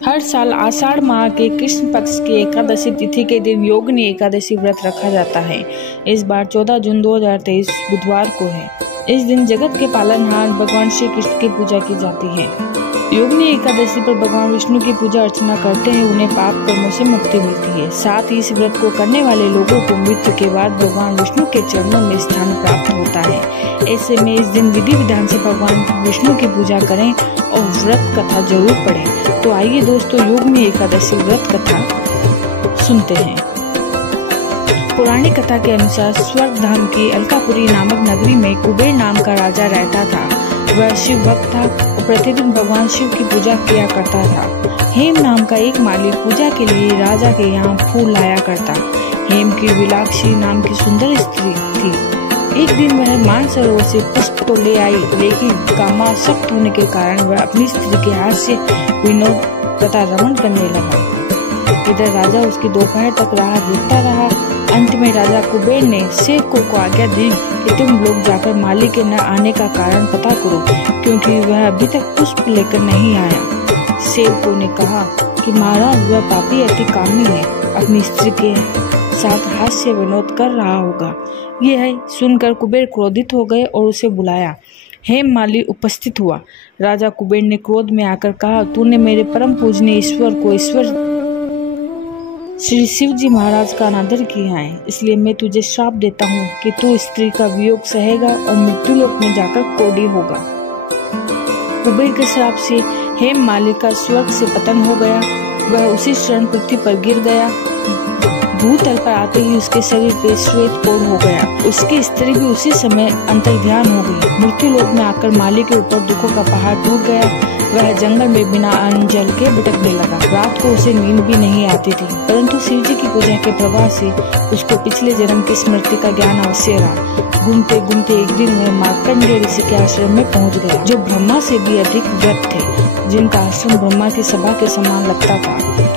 हर साल आषाढ़ माह के कृष्ण पक्ष की एकादशी तिथि के दिन योगिनी एकादशी व्रत रखा जाता है। इस बार 14 जून 2023 बुधवार को है। इस दिन जगत के पालनहार भगवान श्री कृष्ण की पूजा की जाती है। योगिनी एकादशी पर भगवान विष्णु की पूजा अर्चना करते हैं, उन्हें पाप कर्मों से मुक्ति मिलती है। साथ ही इस व्रत को करने वाले लोगों को मृत्यु के बाद भगवान विष्णु के चरणों में स्थान प्राप्त होता है। ऐसे में इस दिन विधि विधान से भगवान विष्णु की पूजा करें और व्रत कथा जरूर पढ़ें। तो आइए दोस्तों, योगिनी एकादशी व्रत कथा सुनते हैं। पौराणिक कथा के अनुसार स्वर्ग धाम की अलकापुरी नामक नगरी में कुबेर नाम का राजा रहता था। वह शिव भक्त था और प्रतिदिन भगवान शिव की पूजा किया करता था। हेम नाम का एक माली पूजा के लिए राजा के यहाँ फूल लाया करता। हेम की विलाक्षी नाम की सुंदर स्त्री थी। एक दिन वह मानसरोवर से पुष्प तो ले आई, लेकिन कामासक्त होने के कारण वह अपनी स्त्री के हाथ से विनोद तथा रमण करने लगा। इधर राजा उसकी दोपहर तक राह देखता रहा। अंत में राजा कुबेर ने सेवकों को आज्ञा दी कि तुम लोग जाकर माली के न आने का कारण पता करो, क्योंकि वह अभी तक पुष्प लेकर नहीं आया। सेवकों ने कहा कि महाराज, वह पापी अति कामी है, अपनी स्त्री के साथ हास्य विनोद कर रहा होगा। यह सुनकर कुबेर क्रोधित हो गए और उसे बुलाया। हेम माली उपस्थित हुआ। राजा कुबेर ने क्रोध में आकर कहा, तूने मेरे परम पूजनीय ईश्वर को ईश्वर श्री शिव जी महाराज का अनादर किया है, इसलिए मैं तुझे श्राप देता हूँ कि तू स्त्री का वियोग सहेगा और मृत्यु लोक में जाकर कोढ़ी होगा। कुबेर के श्राप से हेम माली का स्वर्ग से पतन हो गया। वह उसी क्षण पृथ्वी पर गिर गया। भूतल पर आते ही उसके शरीर पे श्वेत कोढ़ हो गया। उसकी स्त्री भी उसी समय अंतर्ध्यान हो गई। मृत्यु लोक में आकर माली के ऊपर दुखों का पहाड़ टूट गया। वह जंगल में बिना अन्न जल के भटकने लगा। रात को उसे नींद भी नहीं आती थी, परंतु शिव जी की पूजा के प्रभाव से उसको पिछले जन्म की स्मृति का ज्ञान अवश्य रहा। घूमते घूमते एक दिन वह मार्कंडेय ऋषि के आश्रम में पहुंच गया, जो ब्रह्मा से भी अधिक व्रत थे, जिनका आश्रम ब्रह्मा की सभा के समान लगता था।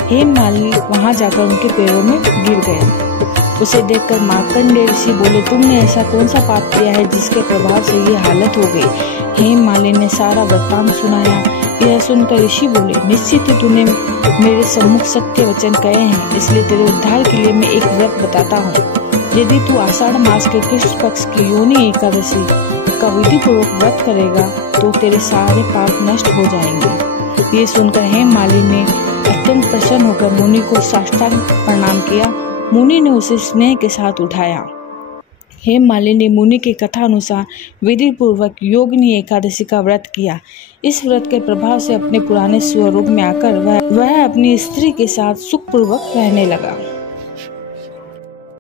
हेम माली वहां जाकर उनके पैरों में गिर गया। उसे देखकर मार्कंडेय ऋषि बोले, तुमने ऐसा कौन सा पाप किया है जिसके प्रभाव से ये हालत हो गई। हेम माली ने सारा वृत्तांत सुनाया। यह सुनकर ऋषि बोले, निश्चित ही तूने मेरे सम्मुख सत्य वचन कहे हैं, इसलिए तेरे उद्धार के लिए मैं एक व्रत बताता हूँ। यदि तू आषाढ़ मास के कृष्ण पक्ष की योगिनी एकादशी का विधि पूर्वक व्रत करेगा तो तेरे सारे पाप नष्ट हो जाएंगे। ये सुनकर हेम माली ने अत्यंत प्रसन्न होकर मुनि को साष्टांग प्रणाम किया। मुनि ने उसे स्नेह के साथ उठाया। हेम माली ने मुनि के कथा अनुसार विधि पूर्वक योगिनी एकादशी का व्रत किया। इस व्रत के प्रभाव से अपने पुराने स्वरूप में आकर वह अपनी स्त्री के साथ सुखपूर्वक रहने लगा।